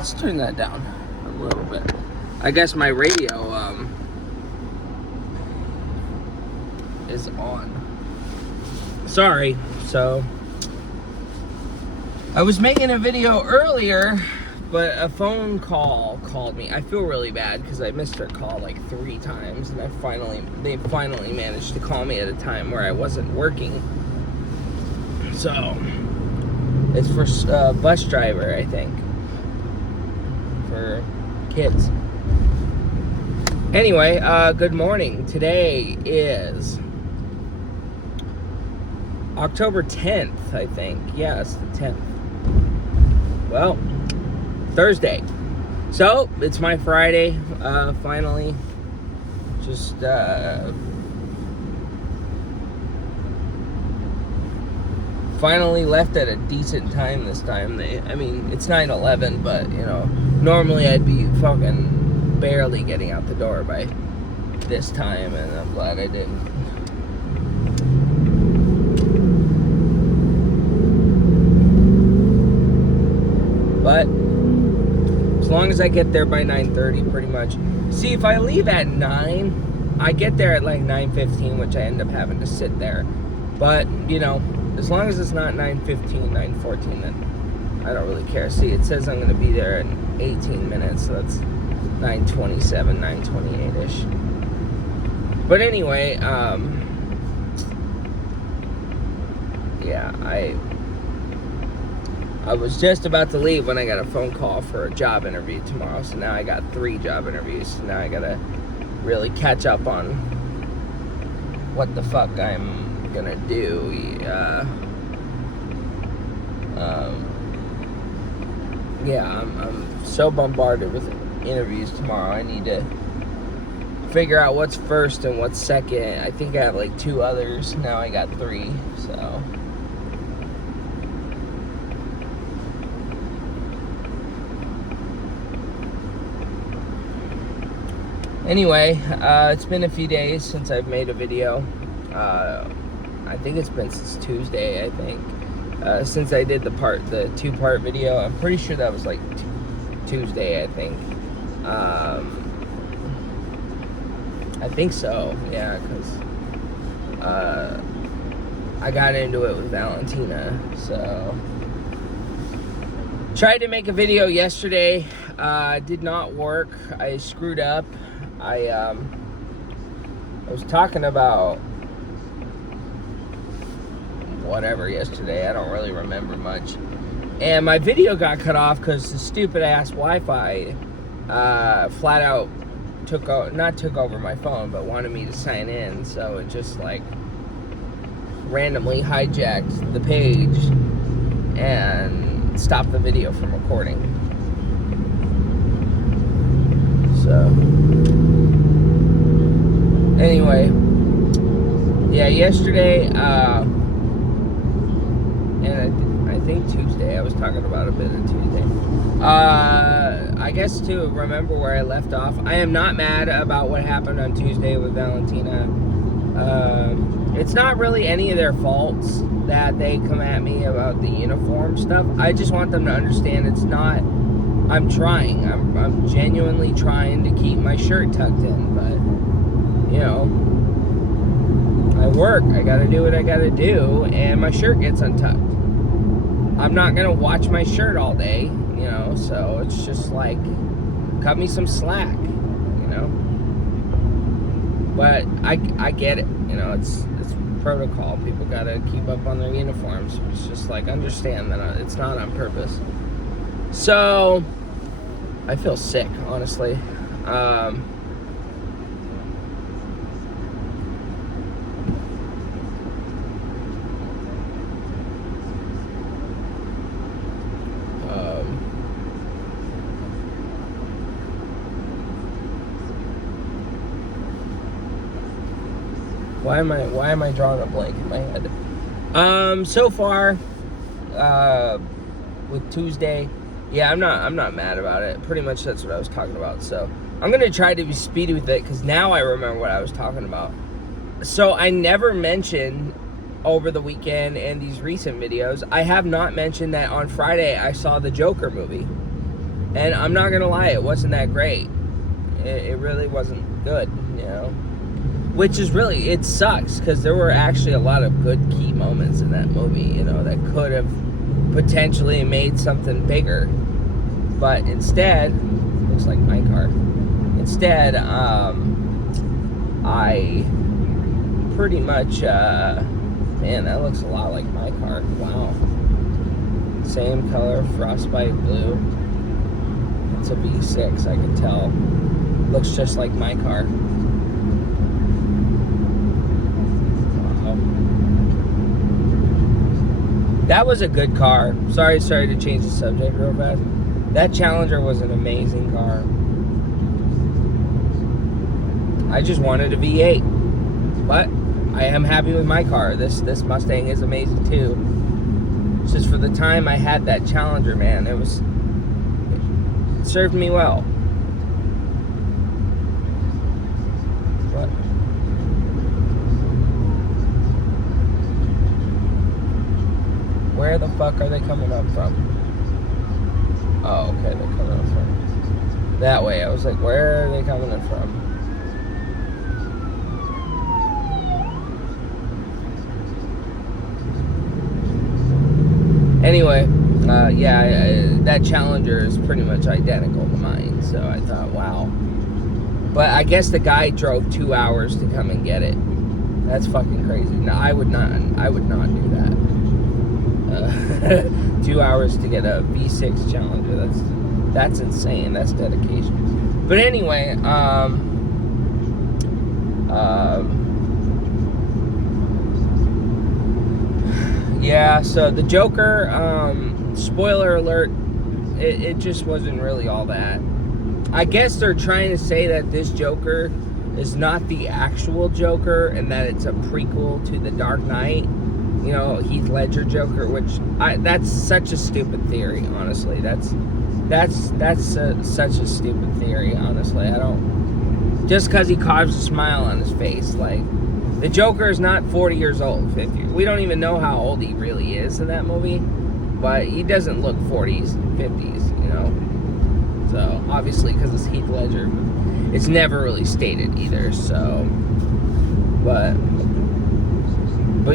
let's turn that down a little bit. I guess my radio is on. Sorry. So I was making a video earlier, but a phone call called me. I feel really bad because I missed their call like 3 times, and they finally managed to call me at a time where I wasn't working. So it's for bus driver, I think, for kids. Anyway, good morning. Today is October 10th, I think. Yes, the 10th. Well, Thursday. So, it's my Friday, finally. Just, finally left at a decent time this time. I mean, it's 9/11, but, you know, normally I'd be fucking barely getting out the door by this time, and I'm glad I didn't. But as long as I get there by 9:30, pretty much. See, if I leave at 9, I get there at like 9:15, which I end up having to sit there. But, you know, as long as it's not 9:15, 9:14, then I don't really care. See, it says I'm going to be there in 18 minutes, so that's 9:27, 9:28-ish. But anyway, yeah, I was just about to leave when I got a phone call for a job interview tomorrow. So now I got 3 job interviews. So now I gotta really catch up on what the fuck I'm gonna do. Yeah, I'm so bombarded with interviews tomorrow. I need to figure out what's first and what's second. I think I have like 2 others. Now I got 3. So. Anyway, it's been a few days since I've made a video. I think it's been since Tuesday, I think. Since I did the 2-part video. I'm pretty sure that was like Tuesday, I think. I think so, yeah, because I got into it with Valentina, so. Tried to make a video yesterday, did not work. I screwed up. I was talking about whatever yesterday. I don't really remember much. And my video got cut off because the stupid ass Wi-Fi flat out not took over my phone, but wanted me to sign in. So it just like randomly hijacked the page and stopped the video from recording. So anyway, yeah, yesterday, and I think Tuesday, I was talking about a bit of Tuesday. I guess to remember where I left off, I am not mad about what happened on Tuesday with Valentina. It's not really any of their faults that they come at me about the uniform stuff. I just want them to understand it's not, I'm trying. I'm genuinely trying to keep my shirt tucked in, but, you know, I work. I gotta do what I gotta do, and my shirt gets untucked. I'm not gonna watch my shirt all day, you know, so it's just like, cut me some slack, you know. But I get it, you know, it's protocol. People gotta keep up on their uniforms. It's just like, understand that it's not on purpose. So I feel sick, honestly. Why am I drawing a blank in my head? So far, with Tuesday, yeah, I'm not mad about it. Pretty much that's what I was talking about. So I'm gonna try to be speedy with it because now I remember what I was talking about. So I never mentioned over the weekend and these recent videos, I have not mentioned that on Friday I saw the Joker movie. And I'm not gonna lie, it wasn't that great. It really wasn't good, you know. Which is really, it sucks, because there were actually a lot of good key moments in that movie, you know, that could have potentially made something bigger. But instead, looks like my car. Instead, I pretty much, man, that looks a lot like my car. Wow. Same color, frostbite blue. It's a V6, I can tell. Looks just like my car. Wow. That was a good car. Sorry to change the subject real fast. That Challenger was an amazing car. I just wanted a V8. But I am happy with my car. This Mustang is amazing too. It's just for the time I had that Challenger, man, it served me well. What? Where the fuck are they coming up from? Oh, okay, they're coming up from that way. I was like, where are they coming up from? Anyway, that Challenger is pretty much identical to mine, so I thought, wow. But I guess the guy drove 2 hours to come and get it. That's fucking crazy. No, I would not do that. 2 hours to get a V6 Challenger, that's insane. That's dedication. But anyway, yeah, so the Joker, spoiler alert, it just wasn't really all that. I guess they're trying to say that this Joker is not the actual Joker and that it's a prequel to The Dark Knight, you know, Heath Ledger Joker, which that's such a stupid theory, honestly. That's such a stupid theory, honestly. I don't, just because he carves a smile on his face, like, the Joker is not 40 years old, 50. We don't even know how old he really is in that movie, but he doesn't look 40s, 50s, you know? So, obviously, because it's Heath Ledger, it's never really stated either, so, but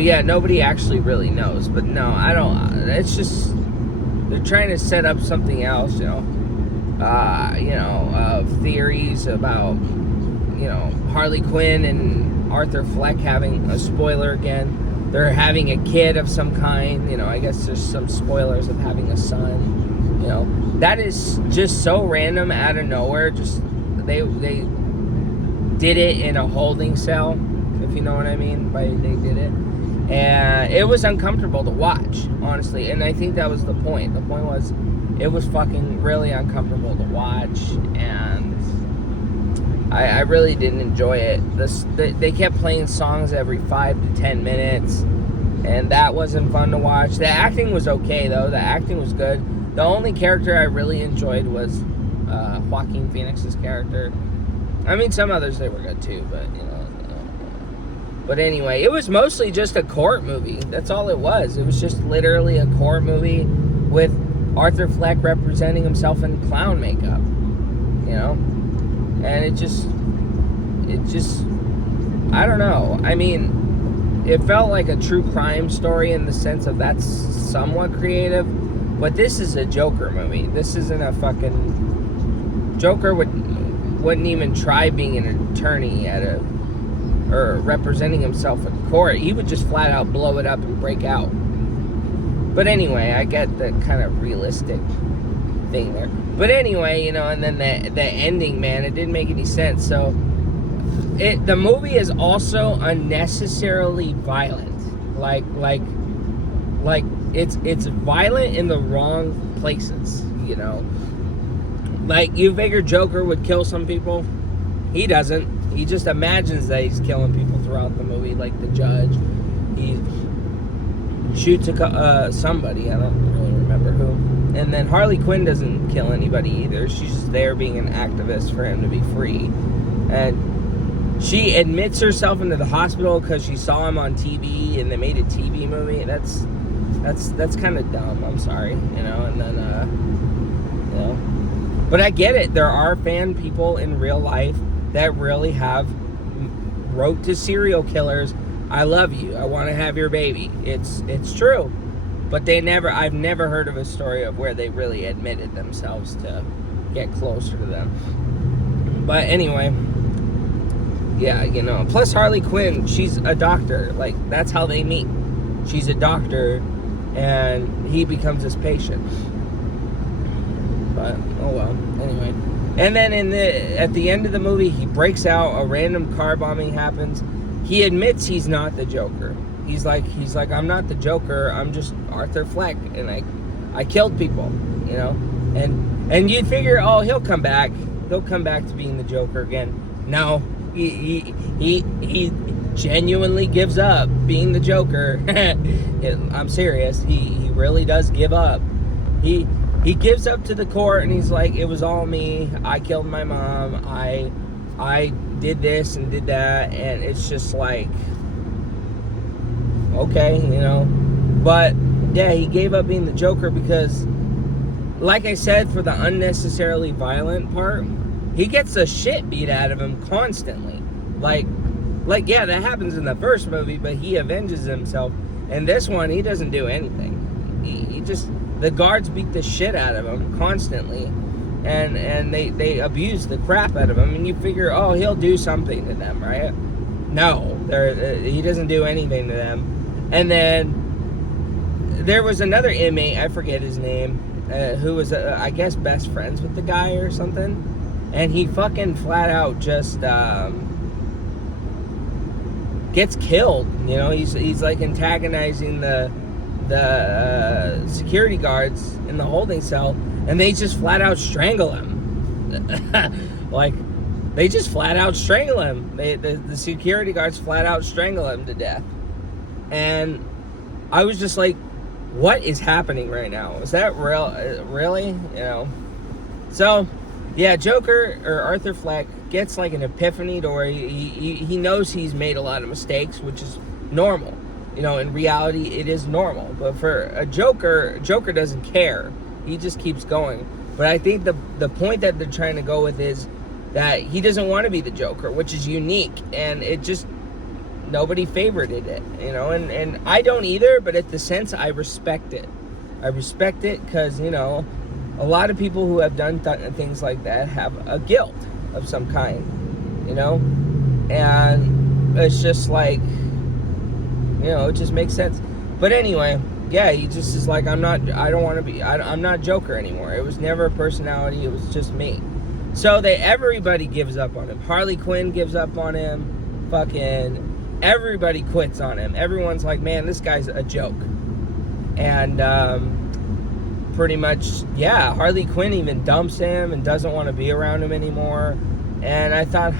yeah, nobody actually really knows. But no, I don't, it's just, they're trying to set up something else, you know, theories about, you know, Harley Quinn and Arthur Fleck having a spoiler again. They're having a kid of some kind, you know, I guess there's some spoilers of having a son, you know. That is just so random out of nowhere. Just, they did it in a holding cell, if you know what I mean by they did it. And it was uncomfortable to watch, honestly. And I think that was the point. The point was, it was fucking really uncomfortable to watch, and I really didn't enjoy it. They kept playing songs every 5 to 10 minutes, and that wasn't fun to watch. The acting was okay, though. The acting was good. The only character I really enjoyed was Joaquin Phoenix's character. I mean, some others, they were good too, but, you know. But anyway, it was mostly just a court movie. That's all it was. It was just literally a court movie with Arthur Fleck representing himself in clown makeup, you know? And it just, I don't know. I mean, it felt like a true crime story in the sense of that's somewhat creative, but this is a Joker movie. This isn't a fucking, Joker wouldn't even try being an attorney or representing himself in court. He would just flat out blow it up and break out. But anyway, I get the kind of realistic thing there. But anyway, you know, and then the ending, man, it didn't make any sense. So the movie is also unnecessarily violent. Like it's violent in the wrong places, you know. Like, you figure Joker would kill some people. He doesn't. He just imagines that he's killing people throughout the movie, like the judge. He shoots somebody, I don't really remember who. And then Harley Quinn doesn't kill anybody either. She's just there being an activist for him to be free. And she admits herself into the hospital because she saw him on TV and they made a TV movie. That's kind of dumb, I'm sorry, you know. And then, you know, But I get it. There are fan people in real life that really have wrote to serial killers, I love you, I want to have your baby. It's true. But I've never heard of a story of where they really admitted themselves to get closer to them. But anyway, yeah, you know, plus Harley Quinn, she's a doctor. Like, that's how they meet. She's a doctor, and he becomes his patient. But, oh well, anyway. And then at the end of the movie, he breaks out, a random car bombing happens. He admits he's not the Joker. He's like, I'm not the Joker, I'm just Arthur Fleck, and I killed people, you know? And you'd figure, oh, he'll come back to being the Joker again. No, he genuinely gives up being the Joker. I'm serious. He really does give up. He gives up to the court, and he's like, it was all me. I killed my mom. I did this and did that, and it's just like, okay, you know. But yeah, he gave up being the Joker because, like I said, for the unnecessarily violent part, he gets the shit beat out of him constantly. Like yeah, that happens in the first movie, but he avenges himself. And this one, he doesn't do anything. He just, the guards beat the shit out of him constantly, and they abuse the crap out of him. And you figure, oh, he'll do something to them, right? No, he doesn't do anything to them. And then there was another inmate, I forget his name, who was, I guess, best friends with the guy or something. And he fucking flat out just gets killed. You know, he's like antagonizing the security guards in the holding cell, and they just flat out strangle him. Like, they just flat out strangle him. The security guards flat out strangle him to death. And I was just like, what is happening right now? Is that real? Really? You know? So, yeah, Joker, or Arthur Fleck, gets like an epiphany to where he knows he's made a lot of mistakes, which is normal. You know, in reality, it is normal. But for a Joker doesn't care. He just keeps going. But I think the point that they're trying to go with is that he doesn't want to be the Joker, which is unique. And it just, nobody favorited it, you know. And I don't either, but at the sense, I respect it. I respect it because, you know, a lot of people who have done things like that have a guilt of some kind, you know. And it's just like, you know, it just makes sense. But anyway, yeah, he just is like, I'm not Joker anymore. It was never a personality, it was just me. So everybody gives up on him. Harley Quinn gives up on him. Fucking everybody quits on him. Everyone's like, man, this guy's a joke. And pretty much, yeah, Harley Quinn even dumps him and doesn't want to be around him anymore. And I thought,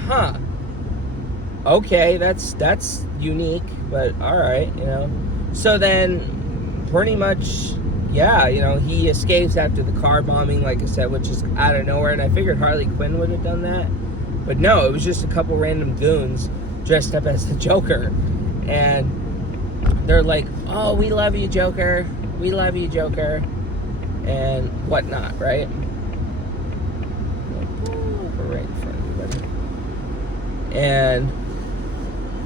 okay, that's unique, but all right, you know. So then, pretty much, yeah, you know, he escapes after the car bombing, like I said, which is out of nowhere. And I figured Harley Quinn would have done that, but no, it was just a couple random goons dressed up as the Joker, and they're like, "Oh, we love you, Joker. We love you, Joker," and whatnot, right? Right in front of everybody. And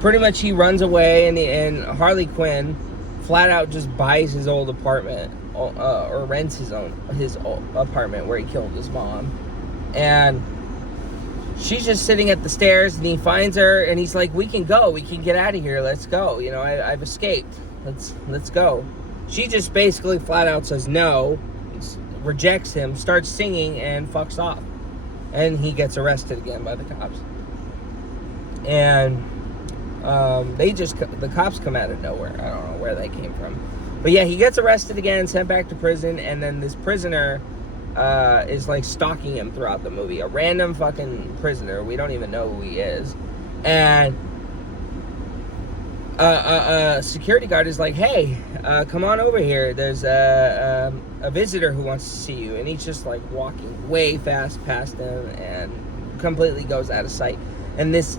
pretty much he runs away, and Harley Quinn flat out just buys his old apartment, or rents his old apartment where he killed his mom. And she's just sitting at the stairs, and he finds her, and he's like, we can go, we can get out of here, let's go, you know, I've escaped, let's go. She just basically flat out says no, rejects him, starts singing, and fucks off. And he gets arrested again by the cops. And the cops come out of nowhere. I don't know where they came from. But yeah, he gets arrested again, sent back to prison, and then this prisoner is like stalking him throughout the movie. A random fucking prisoner. We don't even know who he is. And a security guard is like, hey, come on over here. There's a visitor who wants to see you. And he's just like walking way fast past him and completely goes out of sight. And this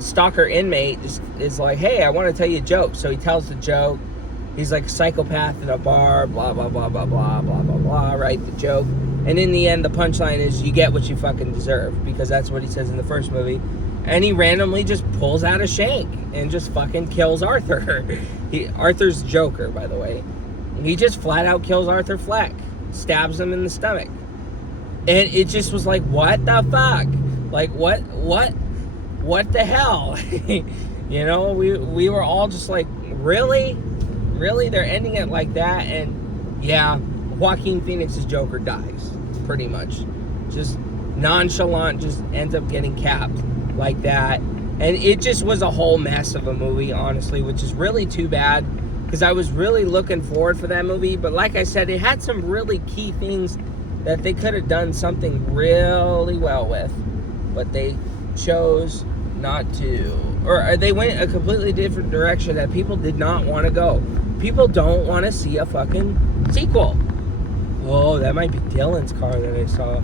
stalker inmate just is like, hey, I want to tell you a joke. So he tells the joke. He's like a psychopath in a bar, blah, blah, blah, blah, blah, blah, blah, blah, right? The joke. And in the end, the punchline is you get what you fucking deserve, because that's what he says in the first movie. And he randomly just pulls out a shank and just fucking kills Arthur. Arthur's Joker, by the way. He just flat out kills Arthur Fleck. Stabs him in the stomach. And it just was like, what the fuck? Like, what the hell? You know, we were all just like, really? Really? They're ending it like that? And yeah, Joaquin Phoenix's Joker dies, pretty much. Just nonchalant, just ends up getting capped like that. And it just was a whole mess of a movie, honestly, which is really too bad, because I was really looking forward for that movie. But like I said, it had some really key things that they could have done something really well with, but they chose not to. Or they went a completely different direction that people did not want to go. People don't want to see a fucking sequel. Oh, that might be Dylan's car that I saw.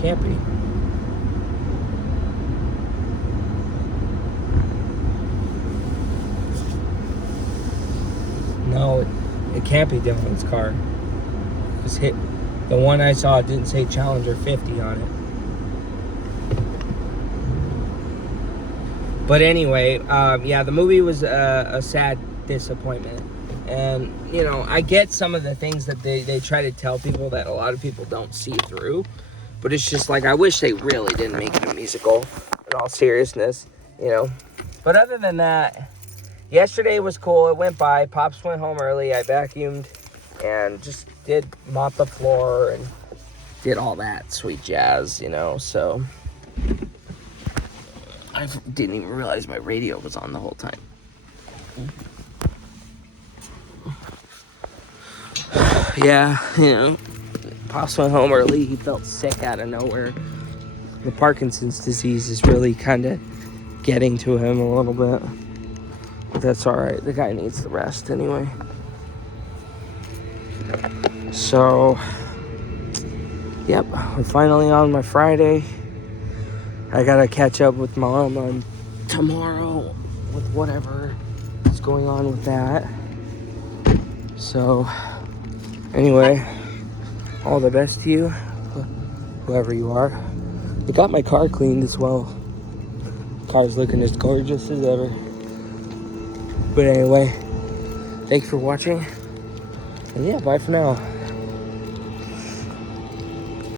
Can't be. No, it can't be Dylan's car. The one I saw didn't say Challenger 50 on it. But anyway, yeah, the movie was a sad disappointment. And, you know, I get some of the things that they try to tell people that a lot of people don't see through. But it's just like, I wish they really didn't make it a musical, in all seriousness, you know. But other than that, yesterday was cool. It went by. Pops went home early. I vacuumed and just did mop the floor and did all that sweet jazz, you know. So I didn't even realize my radio was on the whole time. Yeah, you know, Pops went home early. He felt sick out of nowhere. The Parkinson's disease is really kind of getting to him a little bit. But that's alright. The guy needs the rest anyway. So, yep, we're finally on my Friday. I gotta catch up with Mom on tomorrow with whatever is going on with that. So, anyway, all the best to you, whoever you are. I got my car cleaned as well. Car's looking as gorgeous as ever. But anyway, thanks for watching. And yeah, bye for now.